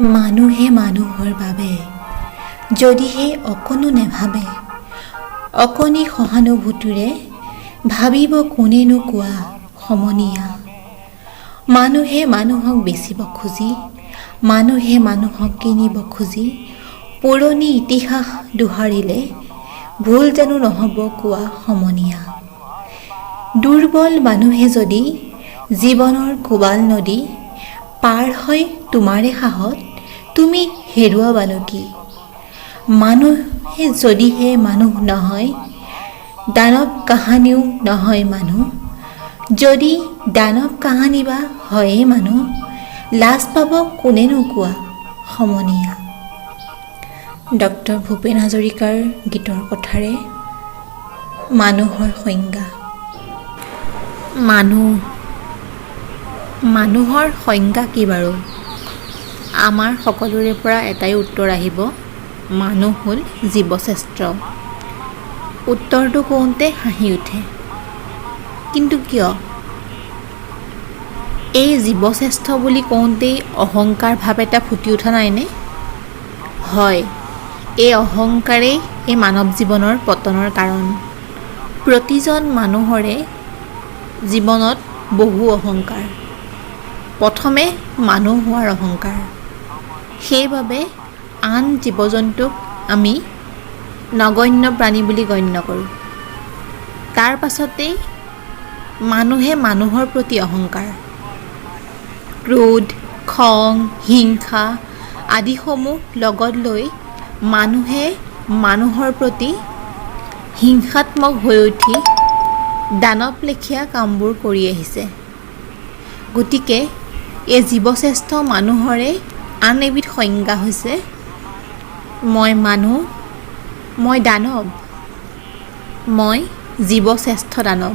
মানুহে মানুহৰ বাবে যদিহে অকণো নেভাবে, অকণি সহানুভূতিৰে ভাবিব কোনেনো কোৱা সমনীয়া। মানুহে মানুহক বেচিব খুজি, মানুহে মানুহক কিনিব খুজি, পুৰণি ইতিহাস দোহাৰিলে ভুল জানো নহ'ব কোৱা সমনীয়া। দুৰ্বল মানুহে যদি জীৱনৰ কোবাল নদী পাৰ হয় তোমাৰে সাহত, তুমি হেৰুৱাবানো কি? মানুহে যদিহে মানুহ নহয়, দানৱ কাহানিও নহয় মানুহ। যদি দানৱ কাহানি বা হয়ে মানুহ, লাজ পাব কোনেনো কোৱা সমনীয়া। ডক্টৰ ভূপেন হাজৰিকাৰ গীতৰ কথাৰে মানুহৰ সংজ্ঞা। মানুহৰ সংজ্ঞা কি বাৰু? আমাৰ সকলোৰে পৰা এটাই উত্তৰ আহিব, মানুহ হ'ল জীৱশ্ৰেষ্ঠ। উত্তৰটো কওঁতে হাঁহি উঠে, কিন্তু কিয়? এই জীৱশ্ৰেষ্ঠ বুলি কওঁতেই অহংকাৰ ভাৱ এটা ফুটি উঠা নাইনে? হয়, এই অহংকাৰেই এই মানৱ জীৱনৰ পতনৰ কাৰণ। প্ৰতিজন মানুহৰে জীৱনত বহু অহংকাৰ। প্ৰথমে মানুহ হোৱাৰ অহংকাৰ। সেইবাবে আন জীৱ জন্তুক আমি নগণ্য প্ৰাণী বুলি গণ্য কৰোঁ। তাৰ পাছতেই মানুহে মানুহৰ প্ৰতি অহংকাৰ। ক্ৰোধ, খং, হিংসা আদিসমূহ লগত লৈ মানুহে মানুহৰ প্ৰতি হিংসাত্মক হৈ উঠি দানৱ লেখীয়া কামবোৰ কৰি আহিছে। গতিকে এই জীৱশ্ৰেষ্ঠ মানুহৰে আন এবিধ সংজ্ঞা হৈছে, মই মানুহ, মই দানৱ, মই জীৱশ্ৰেষ্ঠ দানৱ।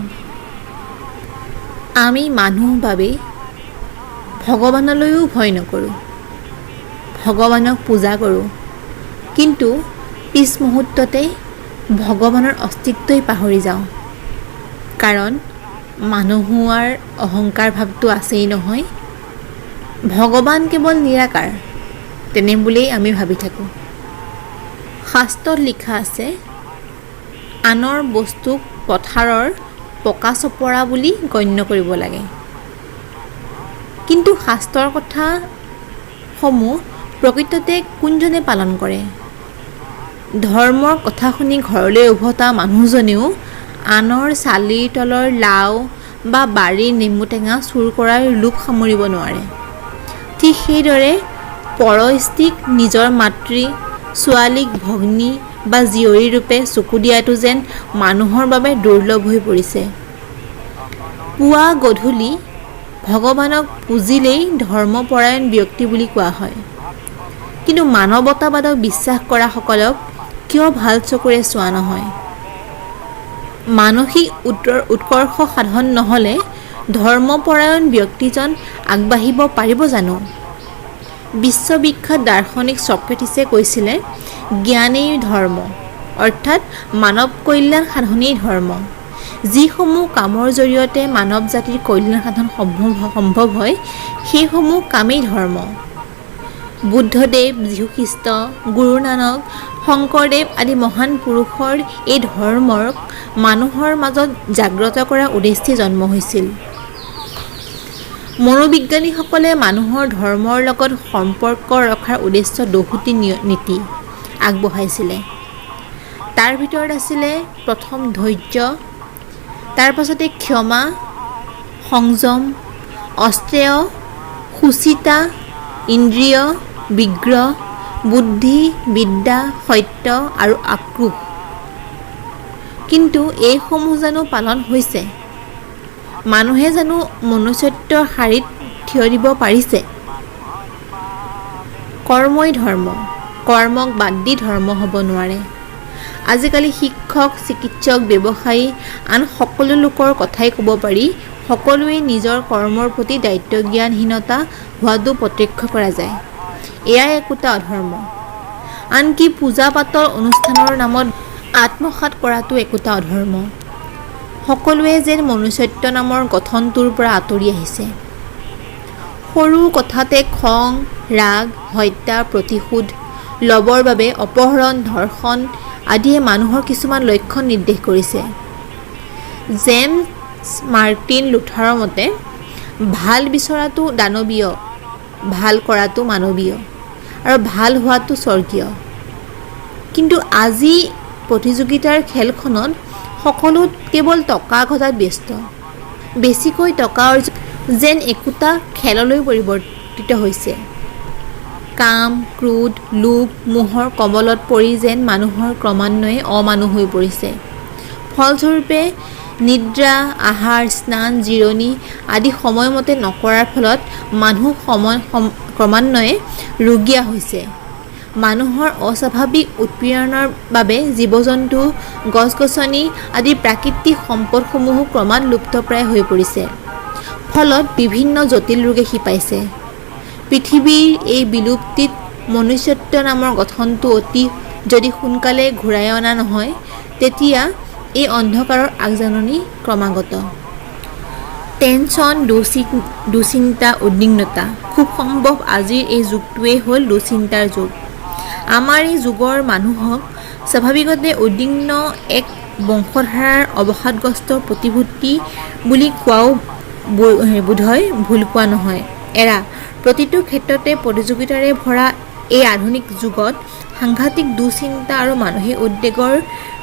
আমি মানুহ বাবেই ভগৱানলৈও ভয় নকৰোঁ, ভগৱানক পূজা কৰোঁ, কিন্তু পিছ মুহূৰ্ততেই ভগৱানৰ অস্তিত্বই পাহৰি যাওঁ। কাৰণ মানুহ হোৱাৰ অহংকাৰ ভাৱটো আছেই নহয়। ভগৱান কেৱল নিৰাকাৰ, তেনে বুলিয়েই আমি ভাবি থাকোঁ। শাস্ত্ৰত লিখা আছে, আনৰ বস্তুক পথাৰৰ পকা চপৰা বুলি গণ্য কৰিব লাগে। কিন্তু শাস্ত্ৰৰ কথাসমূহ প্ৰকৃততে কোনজনে পালন কৰে? ধৰ্মৰ কথা শুনি ঘৰলৈ উভতা মানুহজনেও আনৰ চালিৰ তলৰ লাও বা বাৰীৰ নেমু টেঙা চুৰ কৰাৰ লোভ সামৰিব নোৱাৰে। ঠিক সেইদৰে পৰ স্ত্ৰীক নিজৰ মাতৃ, ছোৱালীক ভগ্নী বা জীয়ৰী ৰূপে চকু দিয়াটো যেন মানুহৰ বাবে দুৰ্লভ হৈ পৰিছে। পুৱা গধূলি ভগৱানক পুজিলেই ধৰ্মপৰায়ণ ব্যক্তি বুলি কোৱা হয়। কিন্তু মানৱতাবাদক বিশ্বাস কৰা সকলক কিয় ভাল চকুৰে চোৱা নহয়? মানসিক উৎকৰ্ষ সাধন নহ'লে ধৰ্মপৰায়ণ ব্যক্তিজন আগবাঢ়িব পাৰিব জানো? বিশ্ববিখ্যাত দাৰ্শনিক ছক্ৰেটিছে কৈছিলে, জ্ঞানেই ধৰ্ম, অৰ্থাৎ মানৱ কল্যাণ সাধনেই ধৰ্ম। যিসমূহ কামৰ জৰিয়তে মানৱ জাতিৰ কল্যাণ সাধন সম্ভৱ হয়, সেইসমূহ কামেই ধৰ্ম। বুদ্ধদেৱ, যীশুখ্ৰীষ্ট, গুৰু নানক, শংকৰদেৱ আদি মহান পুৰুষৰ এই ধৰ্মক মানুহৰ মাজত জাগ্ৰত কৰাৰ উদ্দেশ্যে জন্ম হৈছিল। মনোবিজ্ঞানীসকলে মানুহৰ ধৰ্মৰ লগত সম্পৰ্ক ৰখাৰ উদ্দেশ্যত বহুতো নীতি আগবঢ়াইছিলে। তাৰ ভিতৰত আছিলে প্ৰথম ধৈৰ্য, তাৰ পাছতে ক্ষমা, সংযম, অস্তেয়, সুচিতা, ইন্দ্ৰিয়, বিগ্ৰহ, বুদ্ধি, বিদ্যা, সত্য আৰু আক্ৰোশ। কিন্তু এইসমূহ জানো পালন হৈছে? মানুহে জানো মনুষ্যত্বৰ শাৰীত থিয় দিব পাৰিছে? কৰ্মই ধৰ্ম, কৰ্মক বাদ দি ধৰ্ম হ'ব নোৱাৰে। আজিকালি শিক্ষক, চিকিৎসক, ব্যৱসায়ী আন সকলো লোকৰ কথাই ক'ব পাৰি, সকলোৱে নিজৰ কৰ্মৰ প্ৰতি দায়িত্বজ্ঞানহীনতা হোৱাটো প্ৰত্যক্ষ কৰা যায়। এয়াই একোটা অধৰ্ম। আনকি পূজা পাতল অনুষ্ঠানৰ নামত আত্মসাৎ কৰাটো একোটা অধৰ্ম। সকলোৱে যেন মনুষ্যত্ব নামৰ গঠনটোৰ পৰা আঁতৰি আহিছে। সৰু কথাতে খং, ৰাগ, হত্যা, প্ৰতিশোধ ল'বৰ বাবে অপহৰণ, ধৰ্ষণ আদিয়ে মানুহৰ কিছুমান লক্ষণ নিৰ্দেশ কৰিছে। জেমছ মাৰ্টিন লুথাৰৰ মতে ভাল বিচৰাটো দানৱীয়, ভাল কৰাটো মানৱীয় আৰু ভাল হোৱাটো স্বৰ্গীয়। কিন্তু আজি প্ৰতিযোগিতাৰ খেলখনত সকলো কেৱল টকা ঘটাত ব্যস্ত। বেছিকৈ টকা অৰ্জন যেন একোটা খেললৈ পৰিৱৰ্তিত হৈছে। কাম, ক্ৰোধ, লোভ, মোহৰ কবলত পৰি যেন মানুহৰ ক্ৰমান্বয়ে অমানুহ হৈ পৰিছে। ফলস্বৰূপে নিদ্ৰা, আহাৰ, স্নান, জিৰণি আদি সময়মতে নকৰাৰ ফলত মানুহ ক্ৰমান্বয়ে ৰোগীয়া হৈছে। মানুহৰ অস্বাভাৱিক উৎপীড়নৰ বাবে জীৱ-জন্তু, গছ-গছনি আদি প্ৰাকৃতিক সম্পদসমূহো ক্ৰমাৎ লুপ্তপ্ৰায় হৈ পৰিছে। ফলত বিভিন্ন জটিল ৰোগে শিপাইছে। পৃথিৱীৰ এই বিলুপ্তিত মনুষ্যত্ব নামৰ গঠনটো অতি যদি সোনকালে ঘূৰাই অনা নহয়, তেতিয়া এই অন্ধকাৰৰ আগজাননী ক্ৰমাগত। টেনচন, দুশ্চিন্তা, উদ্বিগ্নতা। খুব সম্ভৱ আজিৰ এই যুগটোৱেই হ'ল দুশ্চিন্তাৰ যুগ। আমাৰ এই যুগৰ মানুহক স্বাভাৱিকতে উদ্বিগ্ন এক বংশধাৰাৰ অৱসাদগ্ৰস্ত প্ৰতিভূতি বুলি কোৱাও বোধহয় ভুল কোৱা নহয়। প্ৰতিটো ক্ষেত্ৰতে প্ৰতিযোগিতাৰে ভৰা এই আধুনিক যুগত সাংঘাতিক দুশ্চিন্তা আৰু মানসিক উদ্বেগৰ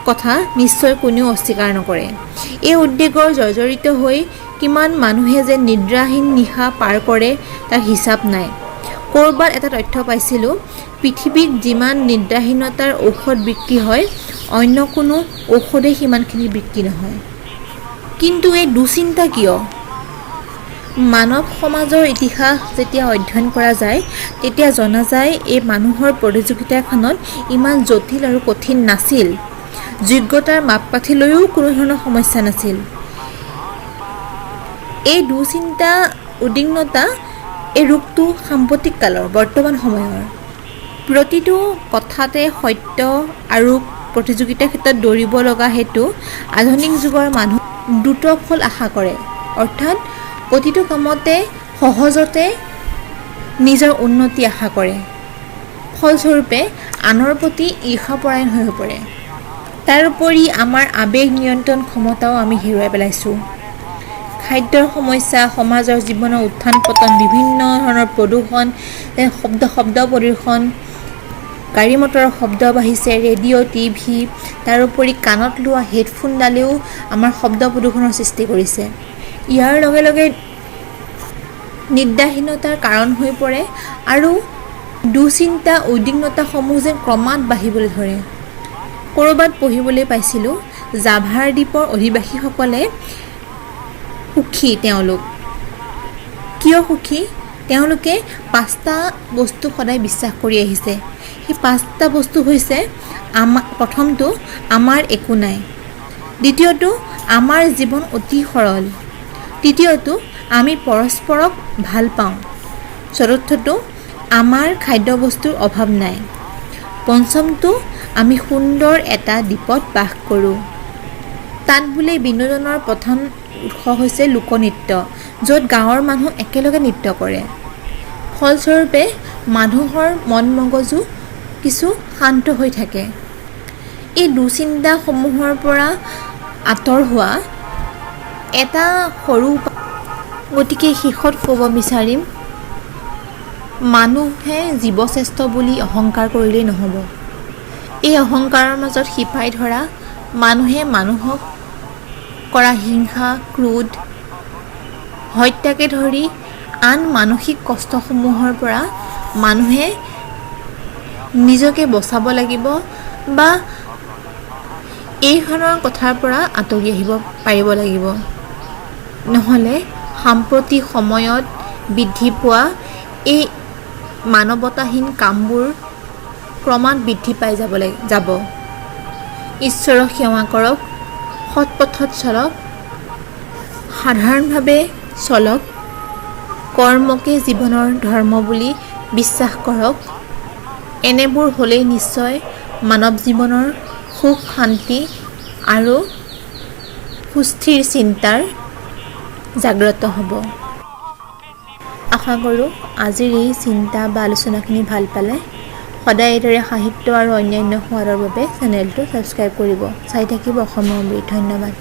কথা নিশ্চয় কোনেও অস্বীকাৰ নকৰে। এই উদ্বেগৰ জৰ্জৰিত হৈ কিমান মানুহে যে নিদ্ৰাহীন নিশা পাৰ কৰে তাৰ হিচাপ নাই। ক'ৰবাত এটা তথ্য পাইছিলোঁ, পৃথিৱীত যিমান নিদ্ৰাহীনতাৰ ঔষধ বিক্ৰী হয়, অন্য কোনো ঔষধেই সিমানখিনি বিক্ৰী নহয়। কিন্তু এই দুশ্চিন্তা কিয়? মানৱ সমাজৰ ইতিহাস যেতিয়া অধ্যয়ন কৰা যায়, তেতিয়া জনা যায় এই মানুহৰ প্ৰতিযোগিতাখনত ইমান জটিল আৰু কঠিন নাছিল। যোগ্যতাৰ মাপকাঠি লৈও কোনো ধৰণৰ সমস্যা নাছিল। এই দুশ্চিন্তা, উদ্বিগ্নতা এই ৰোগটো সাম্প্ৰতিক কালৰ, বৰ্তমান সময়ৰ। প্ৰতিটো কথাতে সত্য আৰু প্ৰতিযোগিতাৰ ক্ষেত্ৰত দৌৰিব লগা হেতু আধুনিক যুগৰ মানুহ দ্ৰুত ফল আশা কৰে। অৰ্থাৎ প্ৰতিটো কামতে সহজতে নিজৰ উন্নতি আশা কৰে। ফলস্বৰূপে আনৰ প্ৰতি ঈৰ্ষাপৰায়ণ হৈ পৰে। তাৰোপৰি আমাৰ আৱেগ নিয়ন্ত্ৰণ ক্ষমতাও আমি হেৰুৱাই পেলাইছোঁ। খাদ্যৰ সমস্যা, সমাজৰ জীৱনৰ উত্থান পতন, বিভিন্ন ধৰণৰ প্ৰদূষণ, শব্দ প্ৰদূষণ, গাড়ী মটৰৰ শব্দ বাঢ়িছে, ৰেডিঅ', টিভি, তাৰোপৰি কাণত লোৱা হেডফোনডালেও আমাৰ শব্দ প্ৰদূষণৰ সৃষ্টি কৰিছে। ইয়াৰ লগে লগে নিদ্ৰাহীনতাৰ কাৰণ হৈ পৰে আৰু দুশ্চিন্তা, উদ্বিগ্নতাসমূহ যেন ক্ৰমাৎ বাঢ়িবলৈ ধৰে। ক'ৰবাত পঢ়িবলৈ পাইছিলোঁ, জাভাৰ দ্বীপৰ অধিবাসীসকলে সুখী। তেওঁলোক কিয় সুখী? তেওঁলোকে 5টা বস্তু সদায় বিশ্বাস কৰি আহিছে। সেই 5টা বস্তু হৈছে, প্ৰথমটো, আমাৰ একো নাই। দ্বিতীয়টো, আমাৰ জীৱন অতি সৰল। তৃতীয়টো, আমি পৰস্পৰক ভাল পাওঁ। চতুৰ্থটো, আমাৰ খাদ্যবস্তুৰ অভাৱ নাই। পঞ্চমটো, আমি সুন্দৰ এটা দ্বীপত বাস কৰোঁ। তাত বোলে বিনোদনৰ প্ৰধান উৎস হৈছে লোকনৃত্য, য'ত গাঁৱৰ মানুহ একেলগে নৃত্য কৰে। ফলস্বৰূপে মানুহৰ মন মগজু কিছু শান্ত হৈ থাকে। এই দুশ্চিন্তাসমূহৰ পৰা আঁতৰ হোৱা এটা সৰু গতিকে শেষত ক'ব বিচাৰিম, মানুহে জীৱশ্ৰেষ্ঠ বুলি অহংকাৰ কৰিলেই নহ'ব। এই অহংকাৰৰ মাজত শিপাই ধৰা মানুহে মানুহক কৰা হিংসা, ক্ৰোধ, হত্যাকে ধৰি আন মানসিক কষ্টসমূহৰ পৰা মানুহে নিজকে বচাব লাগিব বা এই ধৰণৰ কথাৰ পৰা আঁতৰি আহিব পাৰিব লাগিব। নহ'লে সাম্প্ৰতিক সময়ত বৃদ্ধি পোৱা এই মানৱতাহীন কামবোৰ ক্ৰমাৎ বৃদ্ধি পাই যাব। ঈশ্বৰক সেৱা কৰক, সৎ পথত চলক, সাধাৰণভাৱে চলক, কৰ্মকে জীৱনৰ ধৰ্ম বুলি বিশ্বাস কৰক। এনেবোৰ হ'লেই নিশ্চয় মানৱ জীৱনৰ সুখ, শান্তি আৰু সুস্থিৰ চিন্তাৰ জাগ্ৰত হ'ব। আশা কৰোঁ আজিৰ এই চিন্তা বা আলোচনাখিনি ভাল পালে। সদায় এইদৰে সাহিত্য আৰু অন্যান্য সোৱাদৰ বাবে চেনেলটো ছাবস্ক্ৰাইব কৰিব। চাই থাকিব অসমৰ অমৃত। ধন্যবাদ।